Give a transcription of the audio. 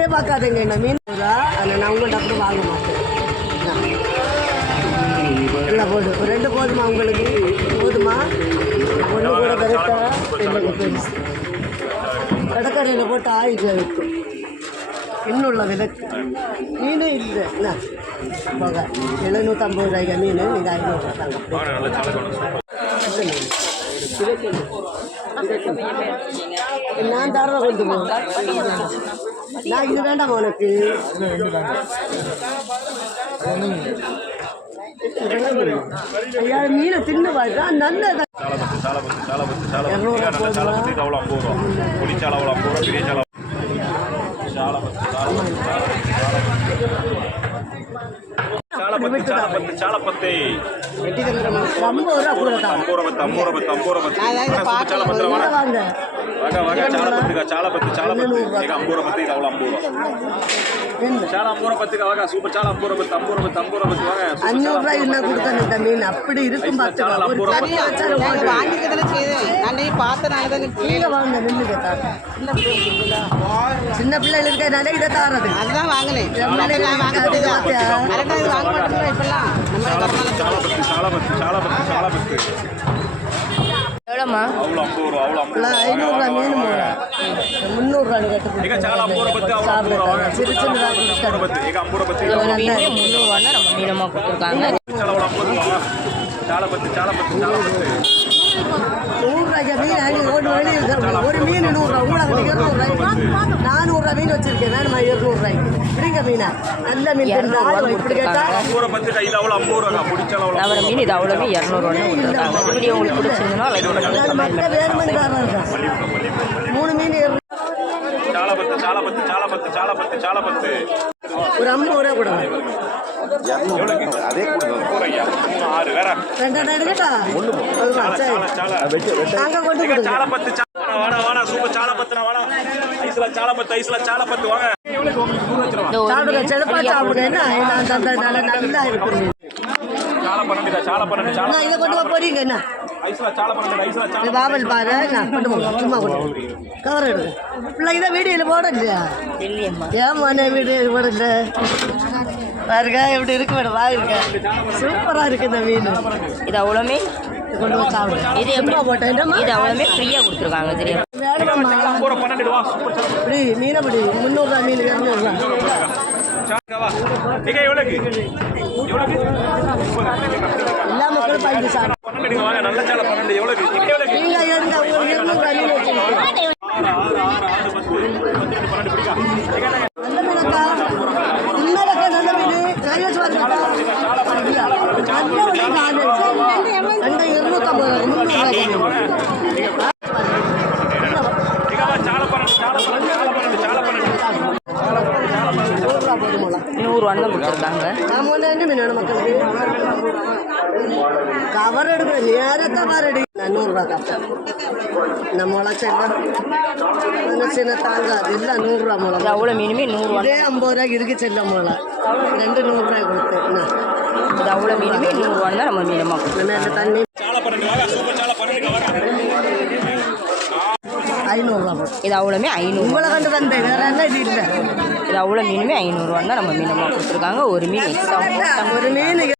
அதே பார்க்காதீங்க இந்த மீன் அதில் நான் உங்கள்கிட்ட அப்புறம் வாங்க மாட்டேன். இல்லை போதும், ஒரு 2 போதுமா உங்களுக்கு? போதுமா? ஒன்று கூட கரெக்டா இல்லை பெருசு. கடற்கரையில் போட்டு ஆயிடுச்சு இருக்கும் இன்னுள்ள விலைக்கு மீனே இல்லை என்ன போக 750 ரூபாய்க்கு மீன் நீங்கள் 500 நான் தர கொண்டு போவேன். நான் இது வேண்டாம் உனக்கு ஐயா மீனை தின்னு பார்த்தா நல்ல மீன் அப்படி இருக்கும். சின்ன பிள்ளைகளுக்கு இதை தாரது அதுதான் வாங்கினேன். எவ்வளோம்மா? 500 மீன் 300 சிறு சின்னதாக நம்ம மீனமாக கொடுத்துருக்காங்க. 100 மீன் ஒரு மீன் 100 உங்களுக்கு 200 400 மீன் வச்சிருக்கேன். வேணுமா 200 இப்படிங்க மீனா நல்ல மீன் இப்படி கேட்டால் மீன் இது அவ்வளோ 200 வீடியோ உங்களுக்கு பிடிச்சிருந்தா லைக் பண்ணுங்க. வேணுமென்னு காரணம் இருக்கா 3 மீன் ஒரு 50 ரூபா கூட அதே போறீங்க என்ன பாவல் பாரு சும்மா கவர் எடுங்க பிள்ளை இதை வீடியோவில் போட இல்லையா? ஏமாண்ணே வீடியோ போடல பாருங்க எப்படி இருக்கு மேடம். வாங்க சூப்பராக இருக்கு இந்த மீன். இது அவ்வளோமே கொண்டு போய் சாப்பிடுங்க. இது எப்படி போட்டேன் இது அவ்வளோமே ஃப்ரீயாக கொடுத்துருக்காங்க. தெரியும் இப்படி மீனப்படி 300 மீன் 200 எல்லா மக்களும் பயந்து சாப்பிடுங்க. கவர் எடுக்கிற நேரத்தை பாருடி 100 நம்ம சின்ன தாங்காது இல்லை 100 மிளகா அவ்வளோ மீனுமே 100 இதே 50 ரூபாய்க்கு இருக்கு செல்ல மிளகா 2 100 கொடுத்தேன். இது அவ்வளோ மீனுமே 100 தான் நம்ம மீனமாக கொடுத்தோம். தண்ணி 500 இது அவ்வளோமே 500 உங்களை கண்டு தந்தேன் வேற என்ன இது இல்லை. இது அவ்வளோ மீனுமே 500 தான் நம்ம மீனமாக கொடுத்துருக்காங்க. ஒரு மீன் எக்ஸ்ட்ரா ஒரு மீன்